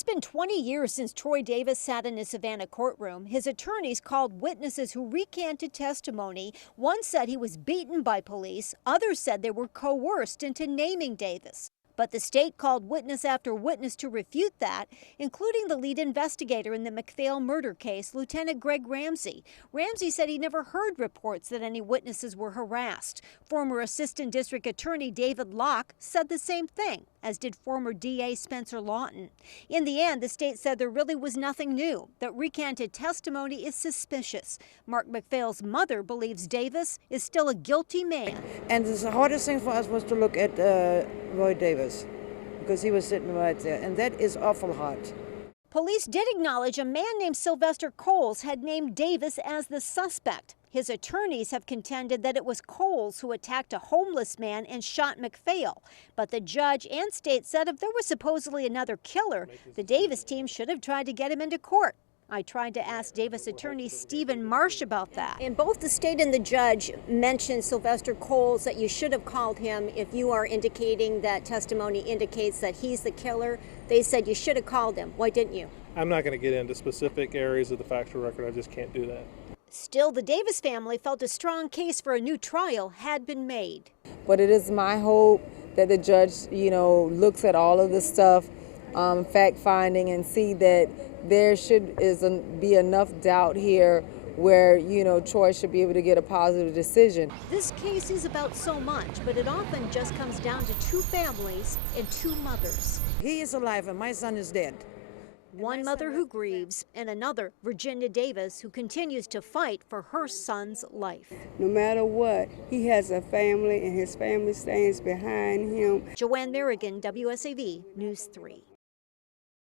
It's been 20 years since Troy Davis sat in a Savannah courtroom. His attorneys called witnesses who recanted testimony. One said he was beaten by police. Others said they were coerced into naming Davis. But the state called witness after witness to refute that, including the lead investigator in the McPhail murder case, Lieutenant Greg Ramsey. Ramsey said he never heard reports that any witnesses were harassed. Former Assistant District Attorney David Locke said the same thing, as did former DA Spencer Lawton. In the end, the state said there really was nothing new, that recanted testimony is suspicious. Mark McPhail's mother believes Davis is still a guilty man. And the hardest thing for us was to look at Roy Davis, because he was sitting right there, and that is awful hard. Police did acknowledge a man named Sylvester Coles had named Davis as the suspect. His attorneys have contended that it was Coles who attacked a homeless man and shot McPhail. But the judge and state said if there was supposedly another killer, the Davis team should have tried to get him into court. I tried to ask Davis attorney Stephen Marsh about that. And both the state and the judge mentioned Sylvester Coles, that you should have called him if you are indicating that testimony indicates that he's the killer. They said you should have called him. Why didn't you? I'm not going to get into specific areas of the factual record. I just can't do that. Still, the Davis family felt a strong case for a new trial had been made. But it is my hope that the judge, looks at all of the stuff, fact-finding, and see that there be enough doubt here where, Troy should be able to get a positive decision. This case is about so much, but it often just comes down to two families and two mothers. He is alive and my son is dead. One mother who grieves, and another, Virginia Davis, who continues to fight for her son's life. No matter what, he has a family and his family stands behind him. Joanne Merrigan, WSAV News 3.